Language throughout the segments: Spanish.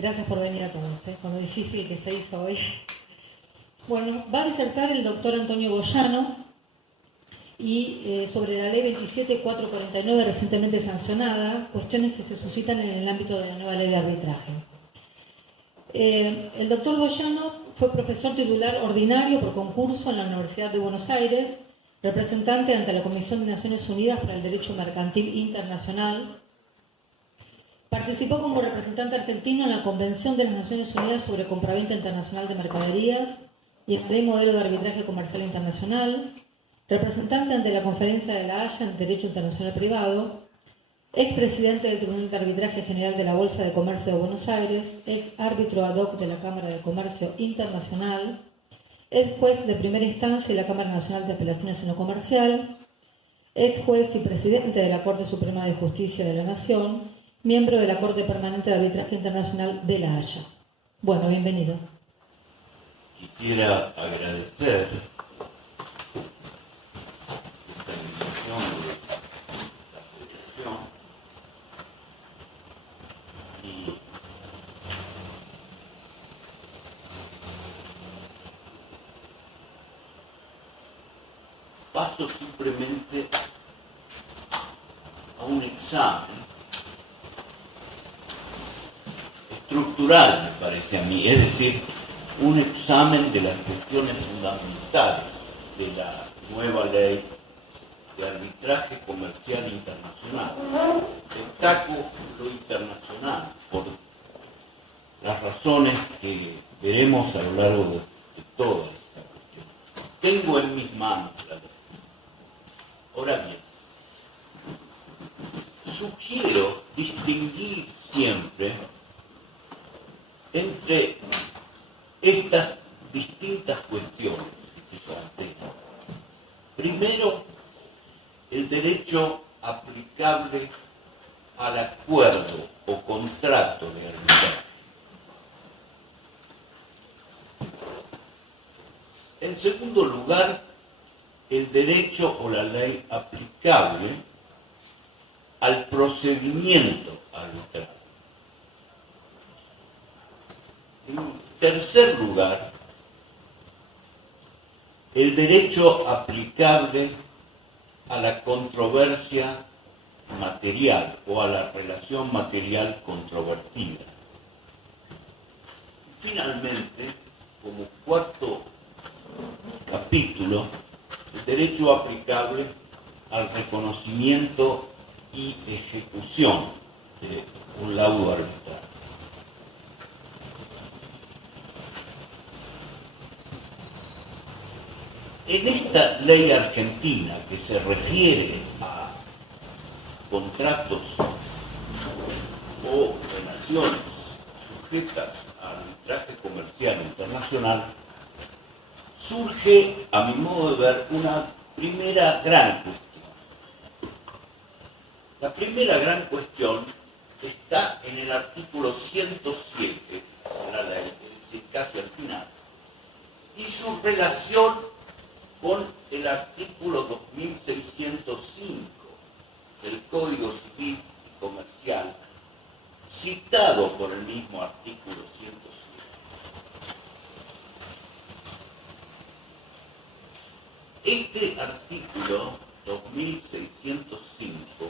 Gracias por venir a todos, con lo difícil que se hizo hoy. Bueno, va a disertar el doctor Antonio Boyano y sobre la ley 27449 recientemente sancionada, cuestiones que se suscitan en el ámbito de la nueva ley de arbitraje. El doctor Boyano fue profesor titular ordinario por concurso en la Universidad de Buenos Aires, representante ante la Comisión de Naciones Unidas para el Derecho Mercantil Internacional. Participó como representante argentino en la Convención de las Naciones Unidas sobre Compraventa Internacional de Mercaderías y en la Ley Modelo de Arbitraje Comercial Internacional, representante ante la Conferencia de la Haya en Derecho Internacional Privado, expresidente del Tribunal de Arbitraje General de la Bolsa de Comercio de Buenos Aires, ex árbitro ad hoc de la Cámara de Comercio Internacional, ex juez de primera instancia de la Cámara Nacional de Apelaciones en lo Comercial, ex juez y presidente de la Corte Suprema de Justicia de la Nación, miembro de la Corte Permanente de Arbitraje Internacional de La Haya. Bueno, bienvenido. Quisiera agradecer esta invitación de la asociación y paso simplemente a un examen estructural, me parece a mí, es decir, un examen de las cuestiones fundamentales de la nueva ley de arbitraje comercial internacional. Destaco lo internacional por las razones que veremos a lo largo de toda esta cuestión. Tengo en mis manos la ley. Ahora bien, sugiero distinguir siempre entre estas distintas cuestiones que se plantean. Primero, el derecho aplicable al acuerdo o contrato de arbitraje. En segundo lugar, el derecho o la ley aplicable al procedimiento arbitral. En tercer lugar, el derecho aplicable a la controversia material o a la relación material controvertida. Y finalmente, como cuarto capítulo, el derecho aplicable al reconocimiento y ejecución de un laudo arbitral. En esta ley argentina que se refiere a contratos o relaciones sujetas a arbitraje comercial internacional, surge, a mi modo de ver, una primera gran cuestión. La primera gran cuestión está en el artículo 107 de la ley, es decir, casi al final, y su relación con el artículo 2605 del Código Civil y Comercial, citado por el mismo artículo 107. Este artículo 2605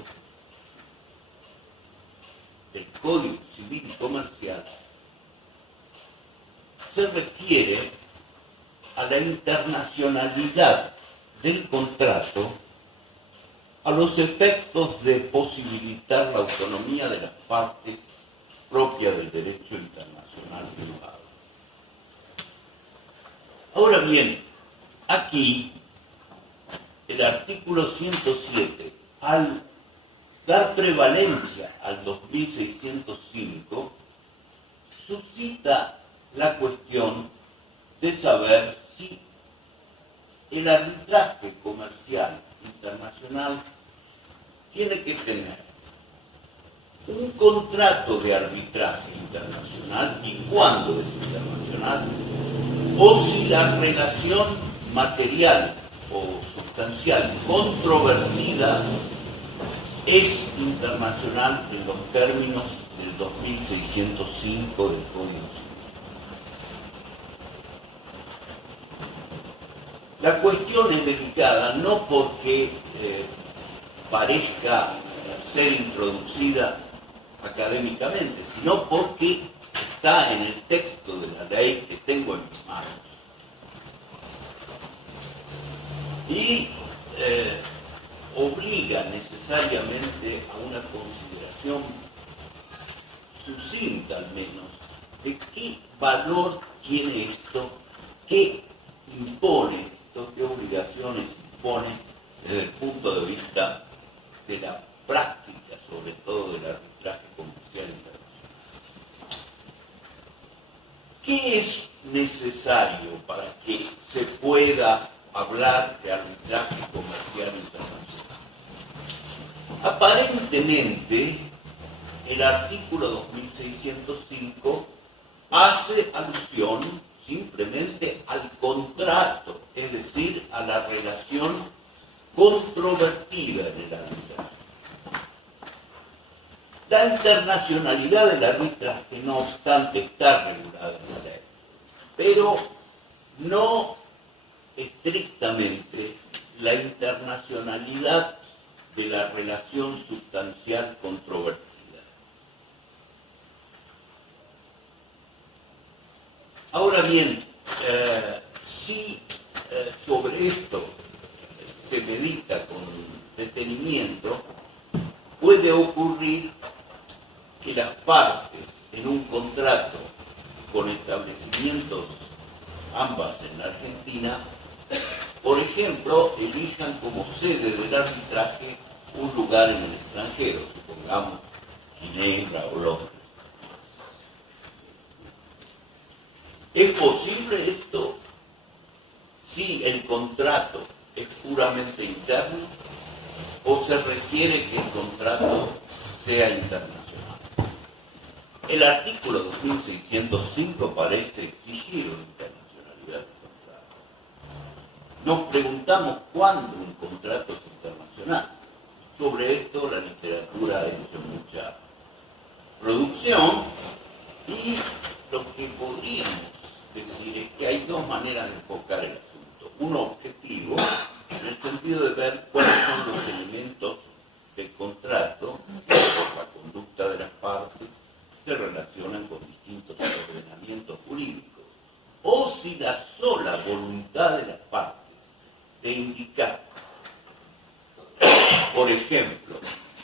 del Código Civil y Comercial se refiere a la internacionalidad del contrato a los efectos de posibilitar la autonomía de las partes propia del derecho internacional privado. Ahora bien, aquí el artículo 107, al dar prevalencia al 2605, suscita la cuestión de saber si el arbitraje comercial internacional tiene que tener un contrato de arbitraje internacional y cuándo es internacional, o si la relación material o sustancial controvertida es internacional en los términos del 2605 del Código Civil. La cuestión es delicada no porque parezca ser introducida académicamente, sino porque está en el texto de la ley que tengo en mis manos. Y obliga necesariamente a una consideración sucinta al menos de qué valor tiene esto, qué impone esto, qué obligaciones impone desde el punto de vista de la práctica, sobre todo del arbitraje comercial internacional. ¿Qué es necesario para que se pueda hablar de arbitraje comercial internacional? Aparentemente, el artículo 2605 hace alusión simplemente al contrato, es decir, a la relación controvertida en el arbitraje. La internacionalidad del arbitraje, no obstante, está regulada en la ley, pero no estrictamente la internacionalidad de la relación sustancial controvertida. Ahora bien, si sobre esto se medita con detenimiento, puede ocurrir que las partes en un contrato con establecimientos ambas en la Argentina, por ejemplo, elijan como sede del arbitraje un lugar en el extranjero, supongamos Ginebra o Londres. ¿Es posible esto si el contrato es puramente interno o se requiere que el contrato sea internacional? El artículo 2605 parece exigir una internacionalidad del contrato. Nos preguntamos cuándo un contrato es internacional. Sobre esto la literatura ha hecho mucha producción y lo que podríamos decir es que hay dos maneras de enfocar el asunto. Uno objetivo, en el sentido de ver cuáles son los elementos del contrato, por la conducta de las partes, se relacionan con distintos ordenamientos jurídicos, o si la sola voluntad de las partes de indicar, por ejemplo,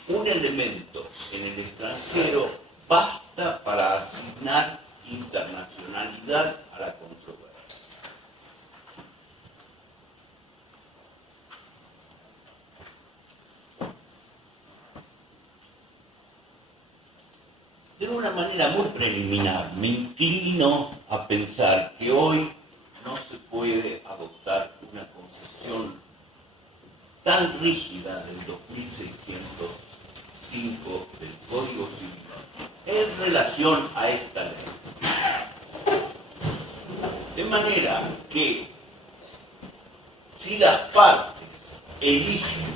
un elemento en el extranjero basta para asignar internacionalidad a la controversia. De una manera muy preliminar, me inclino a pensar que hoy no se puede adoptar una concepción tan rígida del 2605 del Código Civil en relación a esta ley. De manera que si las partes eligen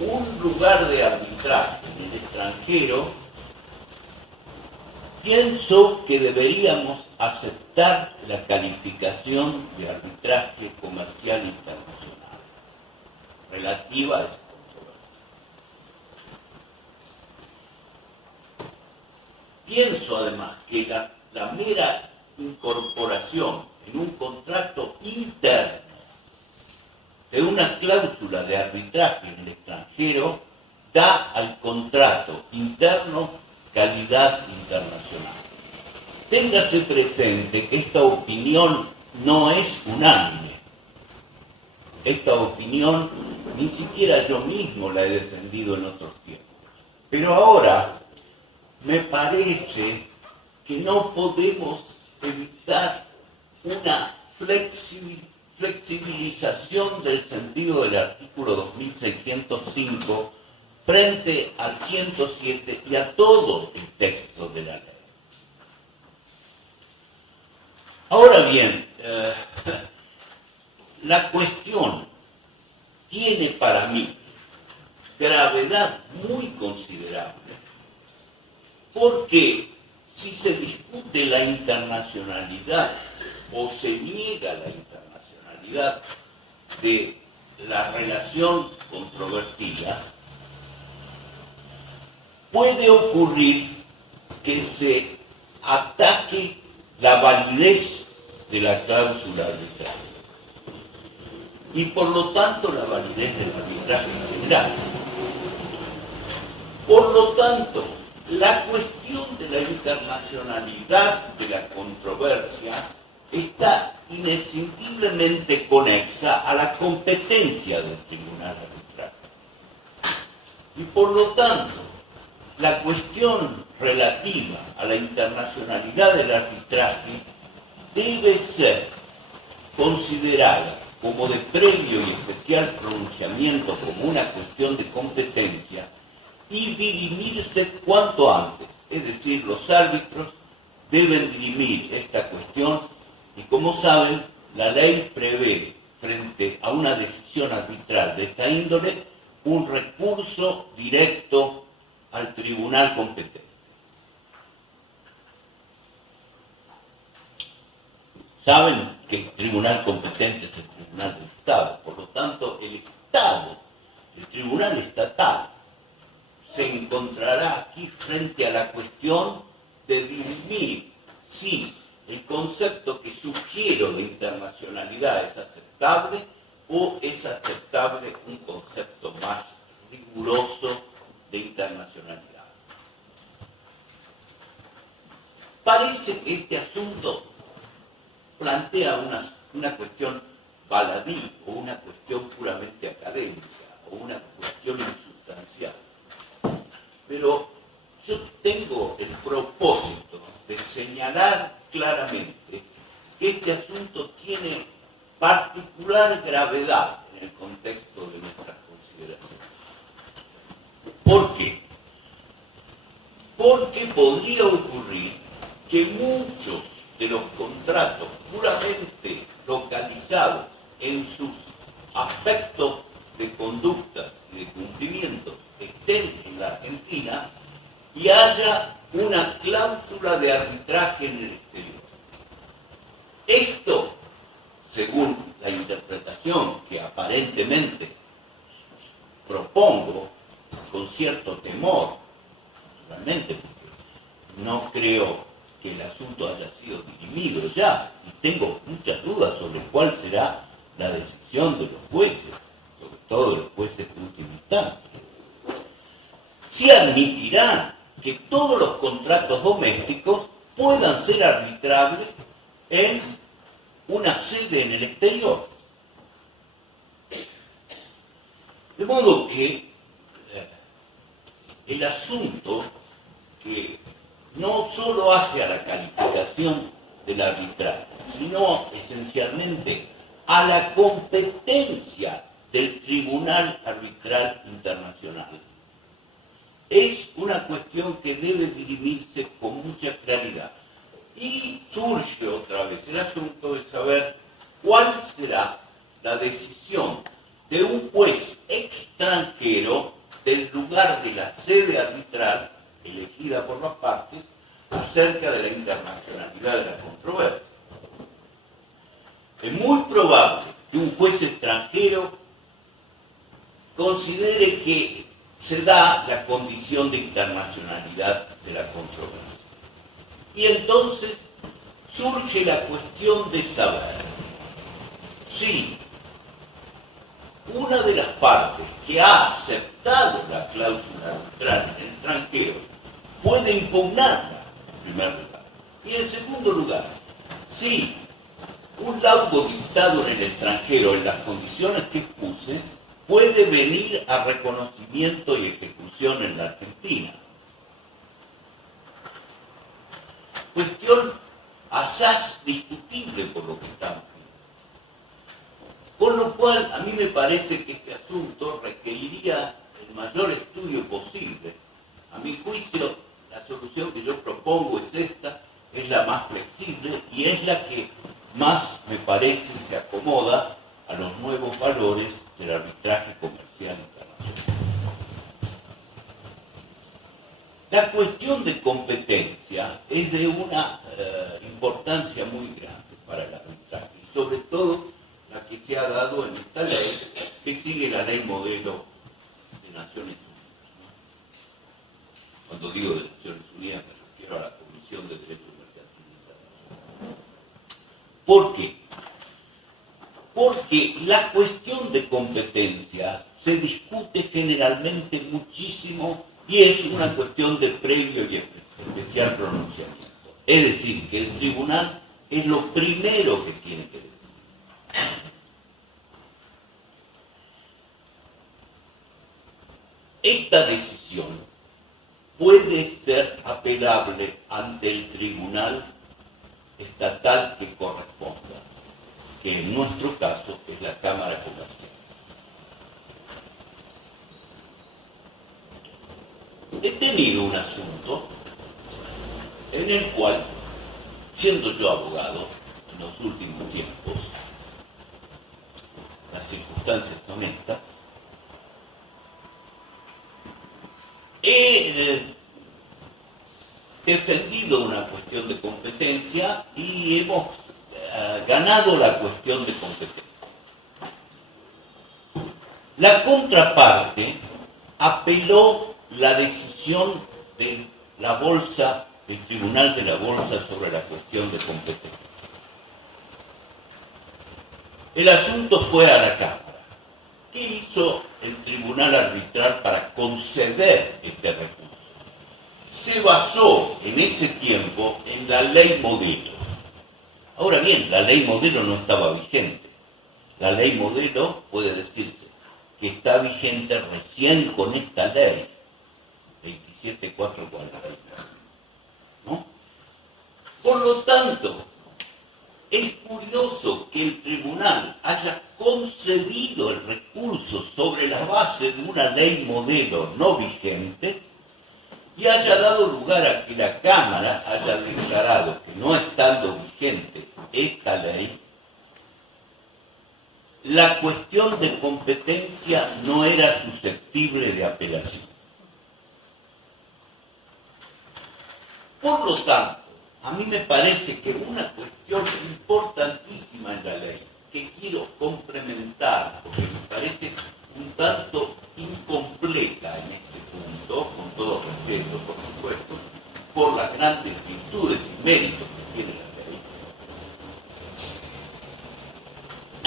un lugar de arbitraje en el extranjero, pienso que deberíamos aceptar la calificación de arbitraje comercial internacional relativa a esta controversia. Pienso además que la mera incorporación en un contrato interno de una cláusula de arbitraje en el extranjero da al contrato interno calidad internacional. Téngase presente que esta opinión no es unánime. Esta opinión ni siquiera yo mismo la he defendido en otros tiempos. Pero ahora me parece que no podemos evitar una flexibilización del sentido del artículo 2605 frente al 107 y a todo el texto de la ley. Ahora bien, la cuestión tiene para mí gravedad muy considerable Porque si se discute la internacionalidad o se niega la internacionalidad de la relación controvertida, puede ocurrir que se ataque la validez de la cláusula arbitral y por lo tanto la validez del arbitraje en general. Por lo tanto, la cuestión de la internacionalidad de la controversia está inescindiblemente conexa a la competencia del tribunal arbitral. Y por lo tanto, la cuestión relativa a la internacionalidad del arbitraje debe ser considerada como de previo y especial pronunciamiento como una cuestión de competencia y dirimirse cuanto antes. Es decir, los árbitros deben dirimir esta cuestión y, como saben, la ley prevé, frente a una decisión arbitral de esta índole, un recurso directo al tribunal competente. Saben que el tribunal competente es el tribunal del Estado, por lo tanto, el Estado, el tribunal estatal, se encontrará aquí frente a la cuestión de dirimir si el concepto que sugiero de internacionalidad es aceptable o es aceptable un concepto más riguroso de internacionalidad. Parece que este asunto plantea una cuestión baladí o una cuestión puramente académica o una cuestión insustancial. Pero yo tengo el propósito de señalar claramente que este asunto tiene particular gravedad en el contexto de nuestras consideraciones. ¿Por qué? Porque podría ocurrir que muchos de los contratos puramente localizados en sus aspectos de conducta y de cumplimiento estén en la Argentina y haya una cláusula de arbitraje en el exterior. Esto, según la interpretación que aparentemente propongo, con cierto temor, realmente, porque no creo que el asunto haya sido dirimido ya, y tengo muchas dudas sobre cuál será la decisión de los jueces, sobre todo de los jueces de última instancia. Si admitirán que todos los contratos domésticos puedan ser arbitrables en una sede en el exterior. De modo que el asunto que no solo hace a la calificación del arbitraje, sino esencialmente a la competencia del Tribunal Arbitral Internacional, es una cuestión que debe dirimirse con mucha claridad. Y surge otra vez el asunto de saber cuál será la decisión de un juez extranjero del lugar de la sede arbitral elegida por las partes acerca de la internacionalidad de la controversia. Es muy probable que un juez extranjero considere que se da la condición de internacionalidad de la controversia. Y entonces surge la cuestión de saber si una de las partes que ha aceptado la cláusula arbitral en el extranjero puede impugnarla, en primer lugar. Y en segundo lugar, si un laudo dictado en el extranjero en las condiciones que expuse puede venir a reconocimiento y ejecución en la Argentina. Cuestión asaz discutible por lo que estamos viendo. Con lo cual, a mí me parece que este asunto requeriría el mayor estudio posible. A mi juicio, la solución que yo propongo es esta, es la más flexible y es la que más me parece se acomoda a los nuevos valores del arbitraje comercial internacional. La cuestión de competencia es de una importancia muy grande para el arbitraje, y sobre todo la que se ha dado en esta ley, que sigue la ley modelo de Naciones Unidas, ¿no? Cuando digo de Naciones Unidas me refiero a la Comisión de Derecho Mercantil Internacional. ¿Por qué? Porque la cuestión de competencia se discute generalmente muchísimo y es una cuestión de previo y especial pronunciamiento. Es decir, que el tribunal es lo primero que tiene que decir. Esta decisión puede ser apelable ante el tribunal estatal que corresponda, que en nuestro caso es la Cámara Comercial. He tenido un asunto en el cual, siendo yo abogado en los últimos tiempos, las circunstancias son estas, he defendido una cuestión de competencia y hemos ganado la cuestión de competencia. La contraparte apeló la decisión de la Bolsa, del Tribunal de la Bolsa sobre la cuestión de competencia. El asunto fue a la Cámara. ¿Qué hizo el Tribunal Arbitral para conceder este recurso? Se basó en ese tiempo en la ley modelo. Ahora bien, la ley modelo no estaba vigente. La ley modelo puede decirse que está vigente recién con esta ley, 27440, ¿no? Por lo tanto, es curioso que el tribunal haya concedido el recurso sobre la base de una ley modelo no vigente y haya dado lugar a que la Cámara haya declarado que no estando vigente esta ley, la cuestión de competencia no era susceptible de apelación. Por lo tanto, a mí me parece que una cuestión importantísima en la ley, que quiero complementar, porque me parece un tanto incompleta en este punto, con todo respeto, por supuesto, por las grandes virtudes y méritos que tiene la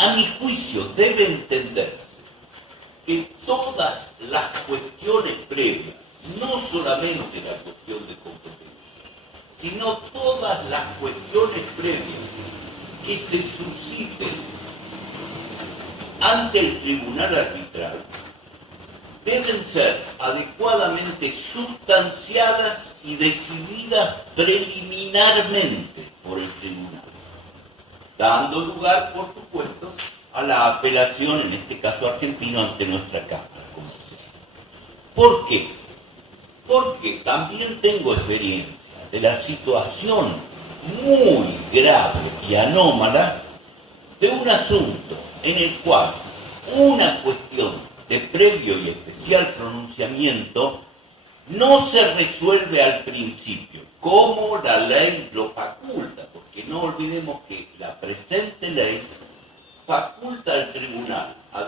ley, a mi juicio debe entenderse que todas las cuestiones previas, no solamente la cuestión de competencia, sino todas las cuestiones previas que se susciten ante el tribunal arbitral deben ser adecuadamente sustanciadas y decididas preliminarmente por el tribunal, dando lugar, por supuesto, a la apelación, en este caso argentino, ante nuestra Cámara Comercial. ¿Por qué? Porque también tengo experiencia de la situación muy grave y anómala de un asunto en el cual una cuestión de previo y especial pronunciamiento no se resuelve al principio, como la ley lo faculta, porque no olvidemos que la presente ley faculta al tribunal a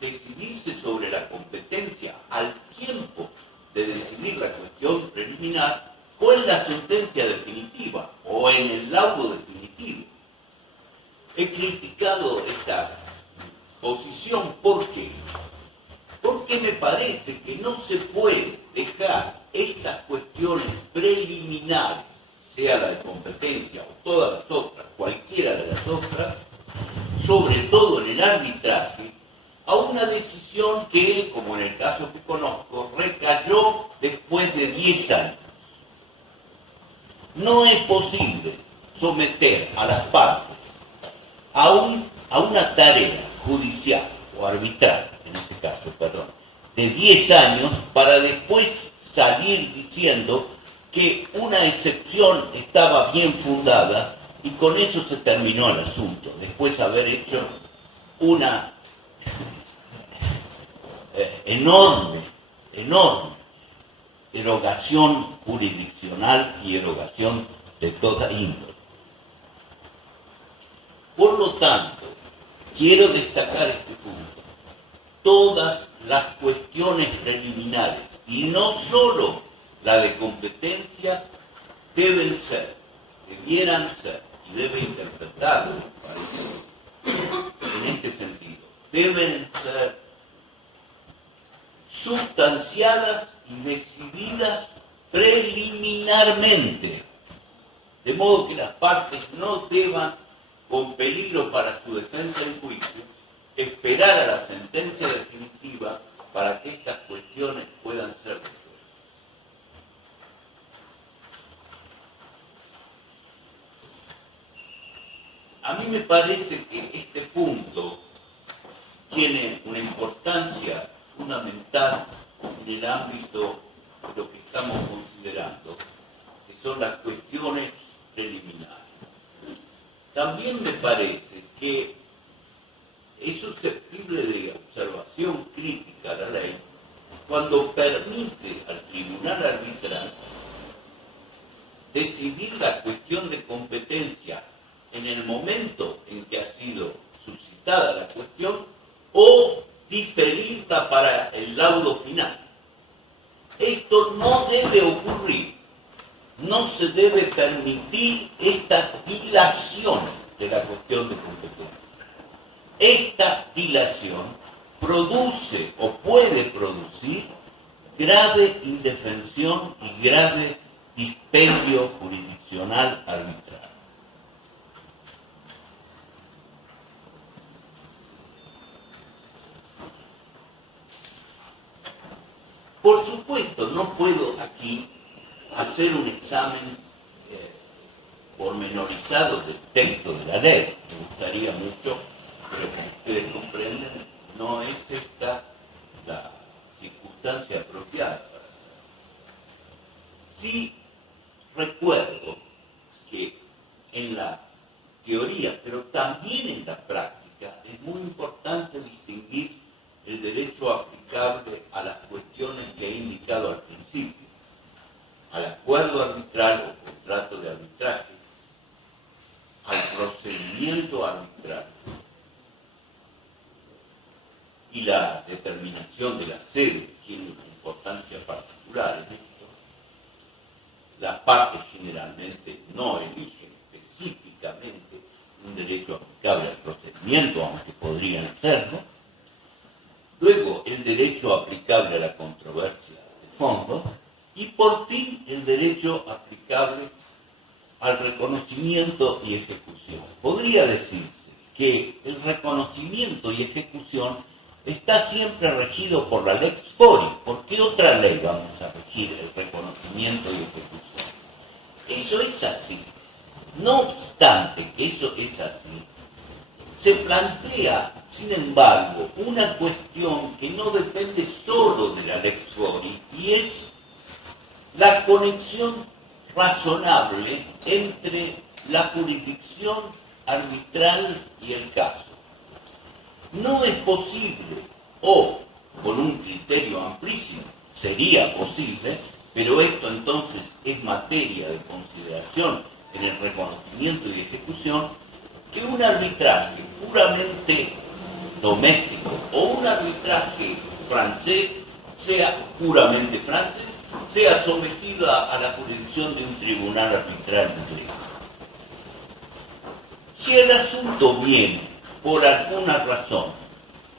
decidirse sobre la competencia al tiempo de decidir la cuestión preliminar o en la sentencia definitiva o en el laudo definitivo. He criticado esta posición, ¿por qué? Porque me parece que no se puede dejar estas cuestiones preliminares, sea la de competencia o todas las otras, cualquiera de las otras, sobre todo en el arbitraje, a una decisión que, como en el caso que conozco, recayó después de 10 años. No es posible someter a las partes a una tarea judicial o arbitral, en este caso, perdón, de 10 años para después salir diciendo que una excepción estaba bien fundada y con eso se terminó el asunto, después de haber hecho una enorme erogación jurisdiccional y erogación de toda índole. Por lo tanto, quiero destacar este punto. Todas las cuestiones preliminares, y no solo la de competencia, debieran ser, y debe interpretarse, parece, en este sentido, deben ser sustanciadas y decididas preliminarmente, de modo que las partes no deban, con peligro para su defensa en juicio, esperar a la sentencia definitiva para que estas cuestiones puedan ser resueltas. A mí me parece que este punto tiene una importancia fundamental en el ámbito de lo que estamos considerando, que son las cuestiones preliminares. También me parece que es susceptible de observación crítica la ley cuando permite al tribunal arbitral decidir la cuestión de competencia en el momento en que ha sido suscitada la cuestión o diferirla para el laudo final. Esto no debe ocurrir. No se debe permitir esta dilación de la cuestión de competencia. Esta dilación produce o puede producir grave indefensión y grave dispendio jurisdiccional arbitral. Por supuesto, no puedo aquí hacer un examen pormenorizado del texto de la ley. Me gustaría mucho, pero como ustedes comprenden, no es esta la circunstancia apropiada para hacerlo. Sí recuerdo que en la teoría, pero también en la práctica, es muy importante distinguir el derecho aplicable a las cuestiones que he indicado al principio, al acuerdo arbitral o contrato de arbitraje, al procedimiento arbitral y la determinación de la sede tiene una importancia particular en esto. Las partes generalmente no eligen específicamente un derecho aplicable al procedimiento, aunque podrían hacerlo. Luego, el derecho aplicable a la controversia de fondo. Y por fin, el derecho aplicable al reconocimiento y ejecución. Podría decirse que el reconocimiento y ejecución está siempre regido por la lex fori. ¿Por qué otra ley vamos a regir el reconocimiento y ejecución? Eso es así. No obstante que eso es así, se plantea, sin embargo, una cuestión que no depende solo de la lex fori, y es la conexión razonable entre la jurisdicción arbitral y el caso. No es posible, o con un criterio amplísimo, sería posible, pero esto entonces es materia de consideración en el reconocimiento y ejecución, que un arbitraje puramente doméstico o un arbitraje francés sea puramente francés, sea sometido a la jurisdicción de un tribunal arbitral inglés. Si el asunto viene por alguna razón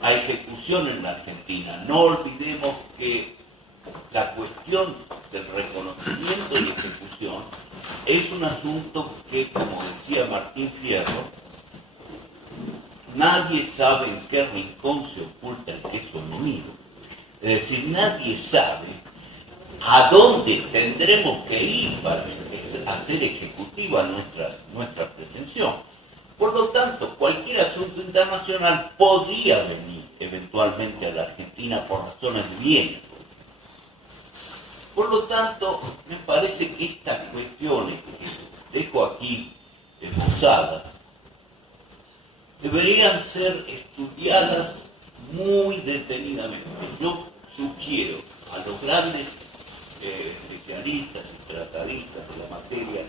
a ejecución en la Argentina, no olvidemos que la cuestión del reconocimiento y ejecución es un asunto que, como decía Martín Fierro, nadie sabe en qué rincón se oculta el queso enemigo. Es decir, nadie sabe a dónde tendremos que ir para hacer ejecutiva nuestra pretensión. Por lo tanto, cualquier asunto internacional podría venir eventualmente a la Argentina por razones de bienes. Por lo tanto, me parece que estas cuestiones que dejo aquí esbozadas deberían ser estudiadas muy detenidamente. Yo sugiero a los grandes especialistas y tratadistas de la materia,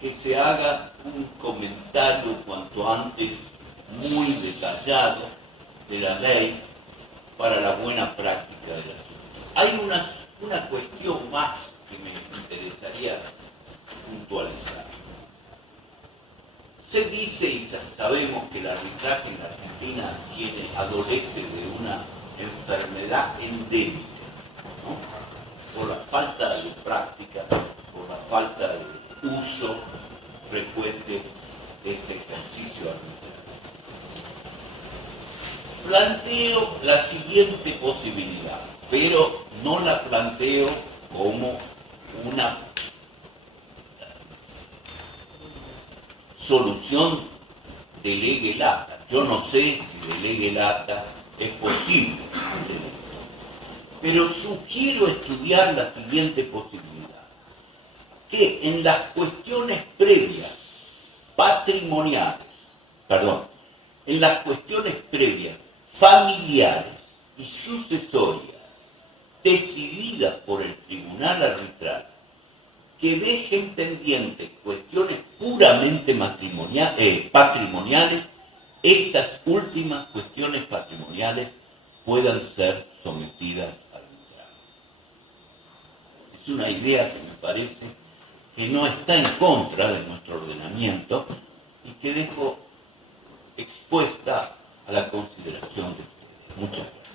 que se haga un comentario cuanto antes muy detallado de la ley para la buena práctica del asunto. Hay una cuestión más que me interesaría puntualizar. Se dice y sabemos que el arbitraje en la Argentina adolece de una enfermedad endémica, ¿no? Por la falta de práctica, por la falta de uso frecuente de este ejercicio arbitral. Planteo la siguiente posibilidad, pero no la planteo como una solución de lege lata. Yo no sé si de lege lata es posible, pero sugiero estudiar la siguiente posibilidad, que en las cuestiones previas en las cuestiones previas familiares y sucesorias decididas por el tribunal arbitral, que dejen pendientes cuestiones puramente patrimoniales, estas últimas cuestiones patrimoniales puedan ser sometidas al arbitraje. Es una idea que me parece que no está en contra de nuestro ordenamiento y que dejo expuesta a la consideración de ustedes. Muchas gracias.